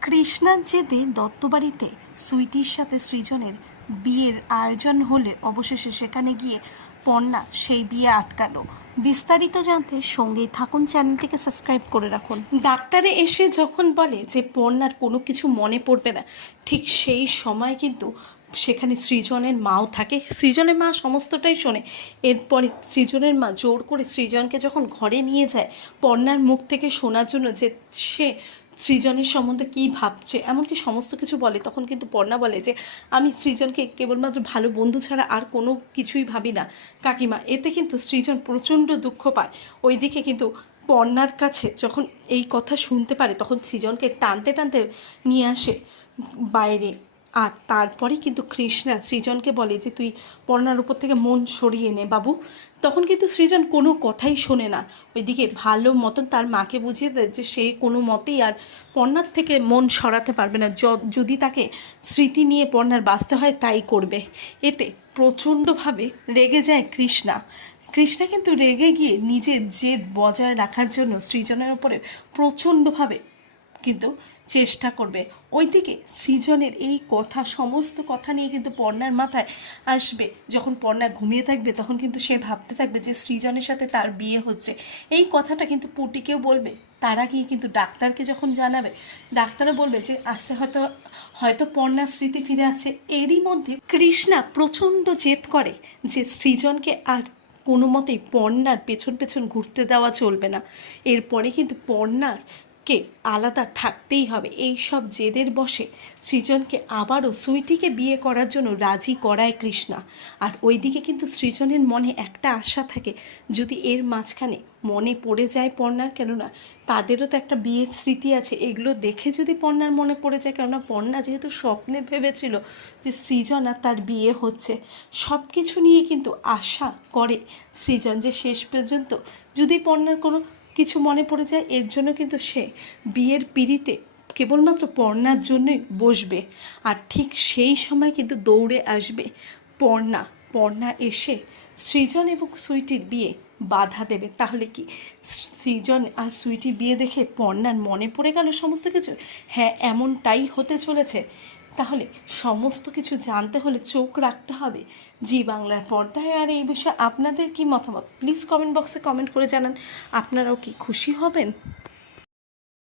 কৃষ্ণার জেদে দত্তবাড়িতে সুইটির সাথে সৃজনের বিয়ের আয়োজন হলে অবশেষে সেখানে গিয়ে পর্ণা সেই বিয়ে আটকালো। বিস্তারিত জানতে সঙ্গেই থাকুন, চ্যানেলটিকে সাবস্ক্রাইব করে রাখুন। ডাক্তারে এসে যখন বলে যে পর্ণার কোনো কিছু মনে পড়বে না, ঠিক সেই সময় কিন্তু সেখানে সৃজনের মাও থাকে। সৃজনের মা সমস্তটাই শোনে। এরপরে সৃজনের মা জোর করে সৃজনকে যখন ঘরে নিয়ে যায় পর্ণার মুখ থেকে শোনার জন্য যে সে সৃজনের সম্বন্ধে কী ভাবছে, এমনকি সমস্ত কিছু বলে, তখন কিন্তু পর্ণা বলে যে আমি সৃজনকে কেবলমাত্র ভালো বন্ধু ছাড়া আর কোনো কিছুই ভাবি না কাকিমা। এতে কিন্তু সৃজন প্রচণ্ড দুঃখ পায়। ওইদিকে কিন্তু পর্ণার কাছে যখন এই কথা শুনতে পারে তখন সৃজনকে টানতে টানতে নিয়ে আসে বাইরে। আর তারপরে কিন্তু কৃষ্ণা সৃজনকে বলে যে তুই পর্ণার উপর থেকে মন সরিয়ে নে বাবু। তখন কিন্তু সৃজন কোনো কথাই শোনে না। ওইদিকে ভালো মতন তার মাকে বুঝিয়ে দেয় যে সে কোনো মতেই আর পর্ণার থেকে মন সরাতে পারবে না। যদি তাকে স্মৃতি নিয়ে পর্ণার বাঁচতে হয় তাই করবে। এতে প্রচণ্ডভাবে রেগে যায় কৃষ্ণা। কৃষ্ণা কিন্তু রেগে গিয়ে নিজের জেদ বজায় রাখার জন্য সৃজনের উপরে প্রচণ্ডভাবে কিন্তু চেষ্টা করবে। ওইদিকে সৃজনের এই কথা, সমস্ত কথা নিয়ে কিন্তু পর্ণার মাথায় আসবে। যখন পর্ণা ঘুমিয়ে থাকবে তখন কিন্তু সে ভাবতে থাকবে যে সৃজনের সাথে তার বিয়ে হচ্ছে। এই কথাটা কিন্তু পুটিকেও বলবে। তার আগেই কিন্তু ডাক্তারকে যখন জানাবে, ডাক্তারও বলবে যে আস্তে হয়তো হয়তো পর্ণার স্মৃতি ফিরে আসছে। এরই মধ্যে কৃষ্ণা প্রচণ্ড জেদ করে যে সৃজনকে আর কোনো মতেই পর্ণার পেছন পেছন ঘুরতে দেওয়া চলবে না। এরপরে কিন্তু পর্ণারকে আলাদা থাকতেই হবে। এই সব জেদের বশে সৃজনকে আবারও সুইটিকে বিয়ে করার জন্য রাজি করায় কৃষ্ণা। আর ওইদিকে কিন্তু সৃজনের মনে একটা আশা থাকে, যদি এর মাঝখানে মনে পড়ে যায় পর্ণার, কেননা তাদেরও তো একটা বিয়ের স্মৃতি আছে, এগুলো দেখে যদি পর্ণার মনে পড়ে যায়, কেননা পর্ণা যেহেতু স্বপ্নে ভেবেছিল যে সৃজন আর তার বিয়ে হচ্ছে, সব কিছু নিয়ে কিন্তু আশা করে সৃজন যে শেষ পর্যন্ত যদি পর্ণার কোনো কিছু মনে পড়ে যায়, এর জন্য কিন্তু সে বিয়ের পিঁড়িতে কেবলমাত্র পর্ণার জন্যই বসবে। আর ঠিক সেই সময় কিন্তু দৌড়ে আসবে পর্ণা। পর্ণা এসে সৃজন এবং সুইটির বিয়ে বাধা দেবে। তাহলে কি সৃজন আর সুইটি বিয়ে দেখে পর্ণার মনে পড়ে গেল সমস্ত কিছু? হ্যাঁ, এমনটাই হতে চলেছে। তাহলে সমস্ত কিছু জানতে হলে চোখ রাখতে হবে জি বাংলার পর্দায়। আর এই বিষয়ে আপনাদের কি মতামত প্লিজ কমেন্ট বক্সে কমেন্ট করে জানান। আপনারাও কি খুশি হবেন?